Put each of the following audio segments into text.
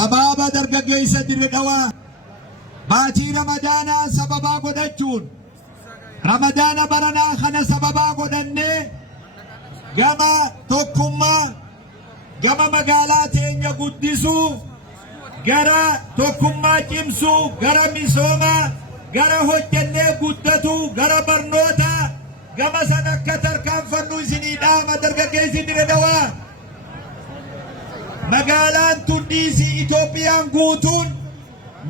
sababa dargaggeessa dirre dhawaa baatii ramadaanaa sababaa godhachuun ramadaana baranaa kana sababaa godhannee gama tokkummaa gama magaalaa teenya guddisuu gara tokkummaa cimsuu gara misoomaa gara hojjannee guddatuu gara barnootaa gama san akka tarkaanfannu isinii dhaama dargaggeessi dirre dhawaa. Magaalaan tundiisi Itoophiyaan guutuun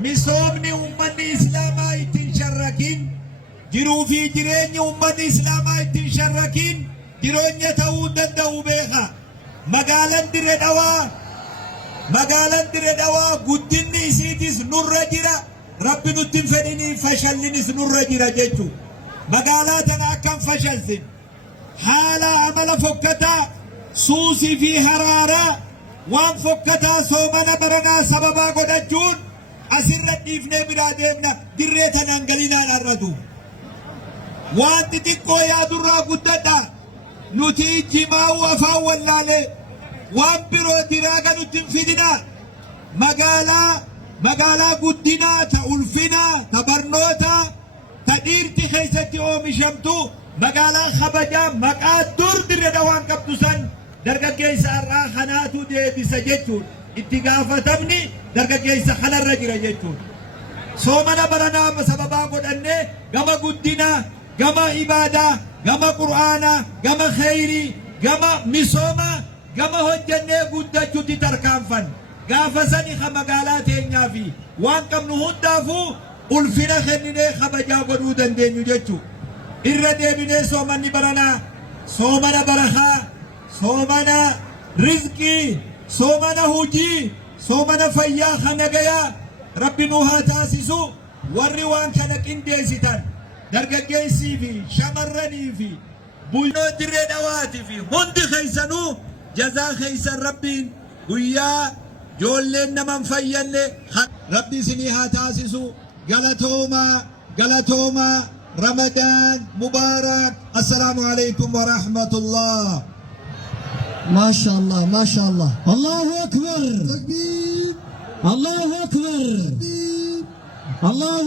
misoomni uummanni islaamaa ittiin sharrakin jiruu fi jireenyi uummanni islaamaa ittiin sharrakin jireenya ta'uu danda'u beeka. Magaalaan dirre dhawaa guddinni isiitis nurra jira rabbi nutti hin fedhinii fashallinis nurra jira jechuudha. Magaalaa tana akkam fashalsin haala amala fokkataa suusii fi haraaraa waan fokkataa soomana baranaa sababaa godhachuun asirra dhiifnee biraa deemna dirree tanaan galinaan arratu. Waan xixiqqoo yaadurraa guddadha nuti jimaa'uu afaan wallaalee waan biroo diraaga nutti hin fidinaa. Magaalaa guddinaa ta ulfinaa ta barnootaa ta dhiirti keessatti oomishamtu magaalaa kabajaa maqaa dur dirre dhawaan qabdu san dargaggeessa har'aa kanaatu deebisa jechuun itti gaafatamni dargaggeessa kanarra jira jechuun. Soomana baranaa sababaa godhannee gama guddinaa gama ibaadaa gama qur'aanaa gama khayrii gama misoomaa gama hojjannee guddachuutti tarkaanfan gaafa sani ka magaalaa teenyaa fi waan qabnu hundaafuu ulfina kenninee kabajaa godhuu dandeenyu jechuudha. Irra deebinee soomanni baranaa soomana barakaa soomana rizqii soomana hujii soomana fayyaa kanagayaa rabbi nu haa taasisu. Warri waan kana qindeessitan dargaggeessii fi shamarranii fi bulnoo dirree dhawaatii fi hundi keessanuu jazaa keessan rabbiin guyyaa ijoolleen naman fayyanne rabbi isinii haa taasisu. Galatoomaa رمضان مبارك. السلام عليكم ورحمة الله. ما شاء الله ما شاء الله. الله أكبر. الله أكبر. الله